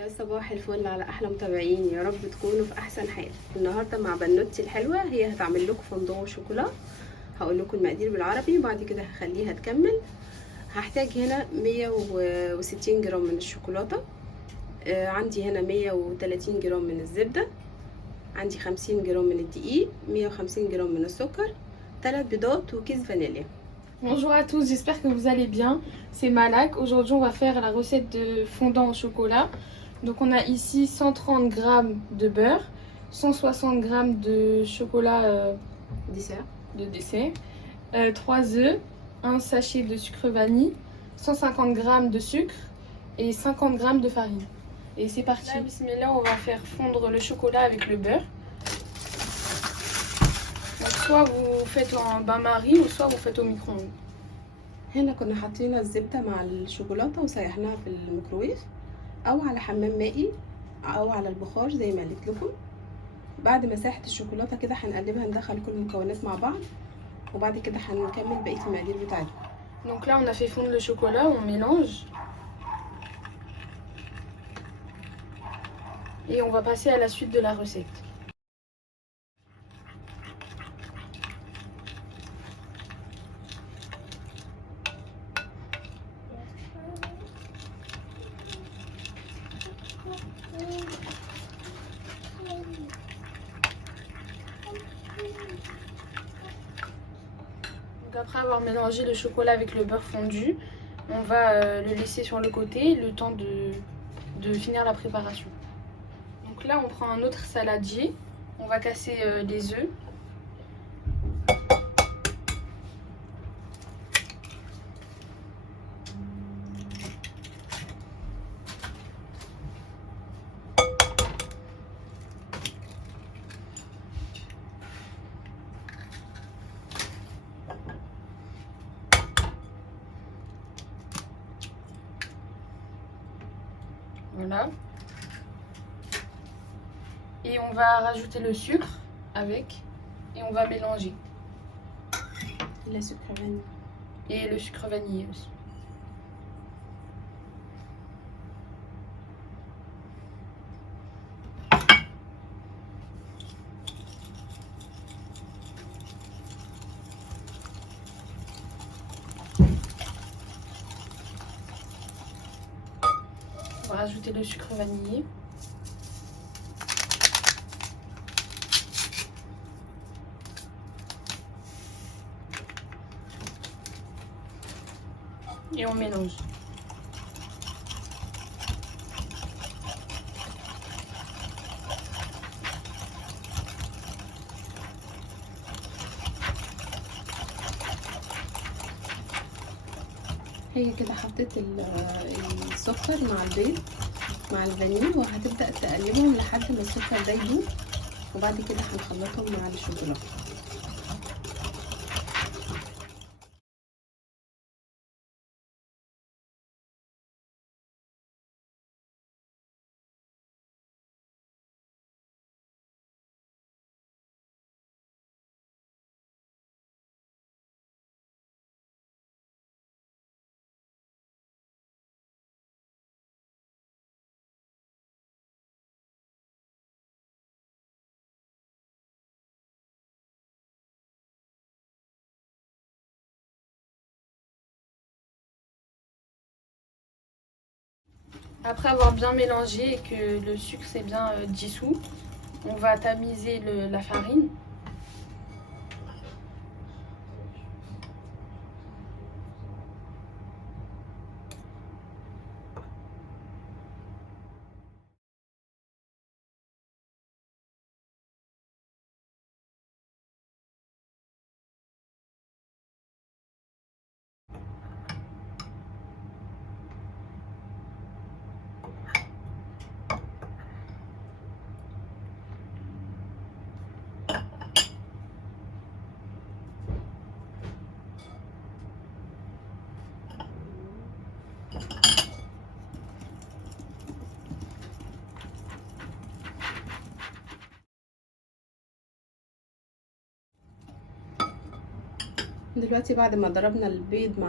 يا صباح الفل على احلى متابعين، يا رب تكونوا في احسن حال. النهارده مع بنوتي الحلوه، هي هتعمل لكم فندق وشوكولا. هقول لكم المقادير بالعربي وبعد كده هخليها تكمل. هحتاج هنا 160 جرام من الشوكولاته، عندي هنا 130 جرام من الزبده، عندي 50 جرام من الدقيق، 150 جرام من السكر، 3 بيضات وكيس فانيليا. Bonjour à tous, j'espère que vous allez bien. C'est Malak. Aujourd'hui, on va faire la recette de fondant au chocolat. Donc, on a ici 130 g de beurre, 160 g de chocolat dessert, 3 œufs, un sachet de sucre vanille, 150 g de sucre et 50 g de farine. Et c'est parti. Là, bismillah, on va faire fondre le chocolat avec le beurre. Donc, soit vous faites en bain-marie ou soit vous faites au micro-ondes. هنا كنا حاطين الزبده مع الشوكولاته وسيحناها في الميكروويف او على حمام مائي او على البخار زي ما قلت لكم. بعد ما ساحت الشوكولاته كده هنقلبها، ندخل كل المكونات مع بعض وبعد كده هنكمل بقيه المقادير بتاعتنا. Donc là on a fait fondre le chocolat, on mélange et on va passer à la suite de la recette. Donc après avoir mélangé le chocolat avec le beurre fondu, on va le laisser sur le côté le temps de finir la préparation. Donc là on prend un autre saladier, on va casser les œufs. Voilà. Et on va rajouter le sucre avec et on va mélanger. Le sucre vanille. Et le sucre vanillé aussi. On va rajouter le sucre vanillé. Et on mélange. هي كده حطيت السكر مع البيض مع الفانيل وهتبدأ تقلبهم لحد ما السكر ده يدوب وبعد كده هنخلطهم مع الشوكولاته. Après avoir bien mélangé et que le sucre s'est bien dissous, on va tamiser la farine. دلوقتي بعد ما ضربنا البيض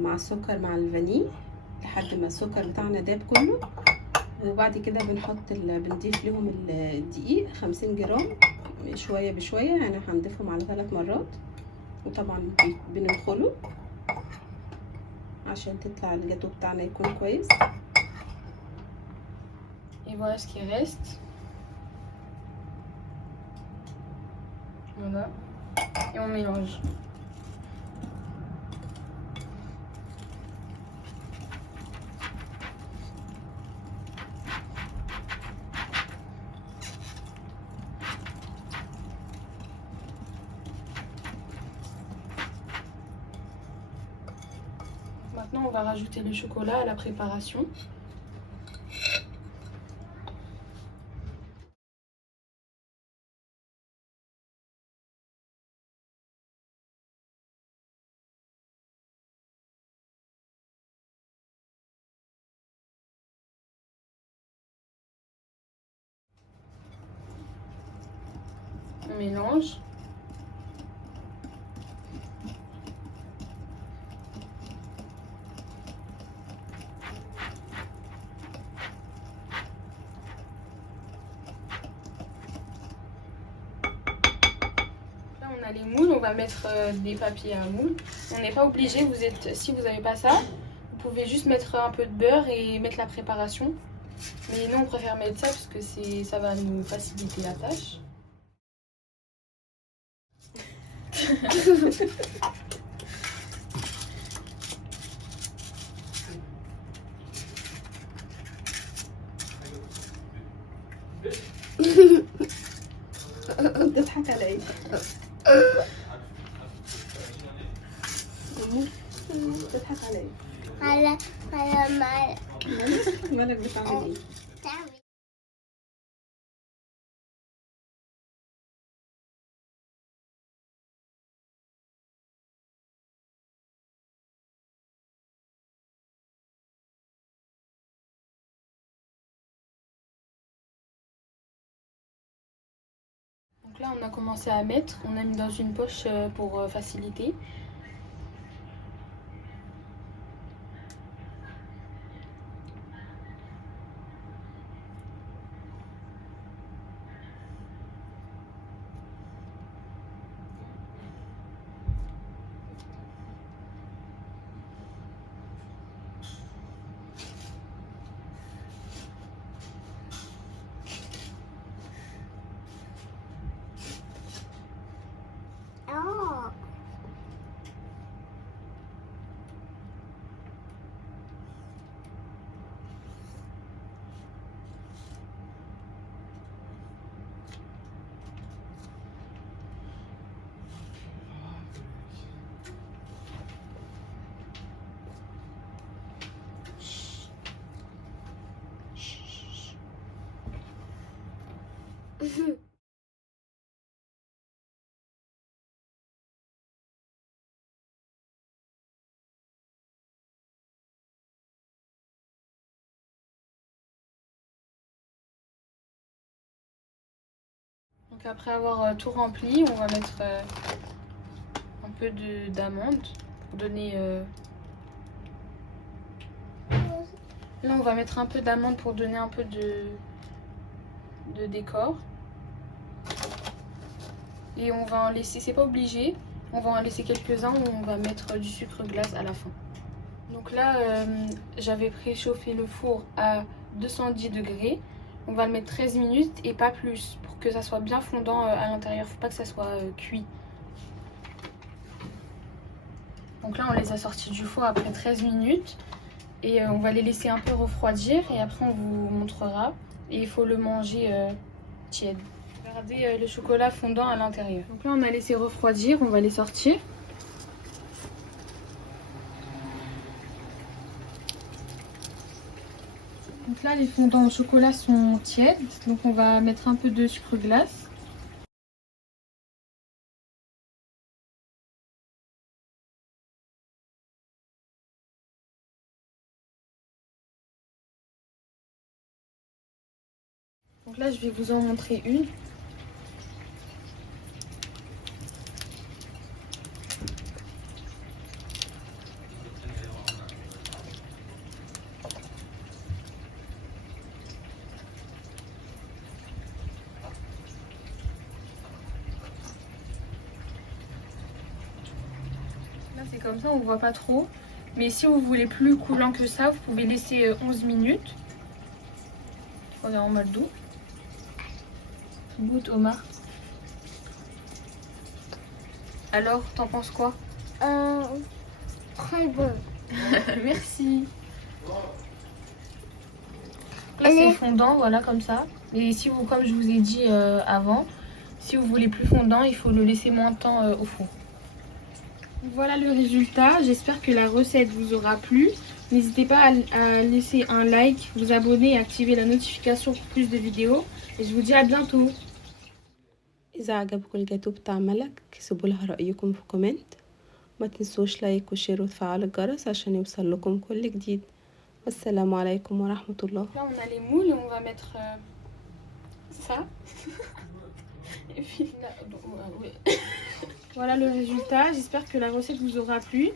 مع السكر مع الفانيل لحد ما السكر بتاعنا داب كله، وبعد كده بنضيف لهم الدقيق 50 جرام شويه بشويه، يعني هنضيفهم على 3 مرات. وطبعا بننخله عشان تطلع الجاتو بتاعنا يكون كويس. Et voilà ce qui reste. Voilà. Et on mélange. Maintenant, on va rajouter le chocolat à la préparation. On mélange. Là, on a les moules, on va mettre des papiers à moule. On n'est pas obligé, si vous n'avez pas ça, vous pouvez juste mettre un peu de beurre et mettre la préparation. Mais nous, on préfère mettre ça parce que ça va nous faciliter la tâche. تضحك على ايه؟ تضحك على ايه؟ على مالك بتعمل ايه؟ Donc là, on a commencé à mettre, on a mis dans une poche pour faciliter. Oh. Donc après avoir tout rempli, on va mettre un peu d'amande pour donner... Là, on va mettre un peu d'amande pour donner un peu de décor. Et on va en laisser, c'est pas obligé, on va en laisser quelques-uns où on va mettre du sucre glace à la fin. Donc là, j'avais préchauffé le four à 210 degrés. On va le mettre 13 minutes et pas plus pour que ça soit bien fondant à l'intérieur. Faut pas que ça soit cuit. Donc là, on les a sortis du four après 13 minutes. Et on va les laisser un peu refroidir et après on vous montrera. Et il faut le manger tiède. Regardez le chocolat fondant à l'intérieur. Donc là on a laissé refroidir, on va les sortir. Donc là les fondants au chocolat sont tièdes, donc on va mettre un peu de sucre glace. Donc là je vais vous en montrer une. c'est comme ça, on voit pas trop. Mais si vous voulez plus coulant que ça, vous pouvez laisser 11 minutes. On est en mode doux. Goûte Omar. Alors, t'en penses quoi? Très bon. Merci. Là c'est fondant, voilà comme ça. Et si vous, comme je vous ai dit avant, si vous voulez plus fondant, il faut le laisser moins de temps au four. Voilà le résultat. J'espère que la recette vous aura plu. N'hésitez pas à laisser un like, vous abonner et activer la notification pour plus de vidéos. Et je vous dis à bientôt. إذا عجبكم الجاتو بتاع ملك سيبوا لها رأيكم في كومنت، ما تنسوش لايك وشير وتفعلوا الجرس عشان يوصل لكم كل جديد. والسلام عليكم ورحمة الله. Là on a les moules et on va mettre ça. Et puis là, oui. Voilà le résultat. J'espère que la recette vous aura plu.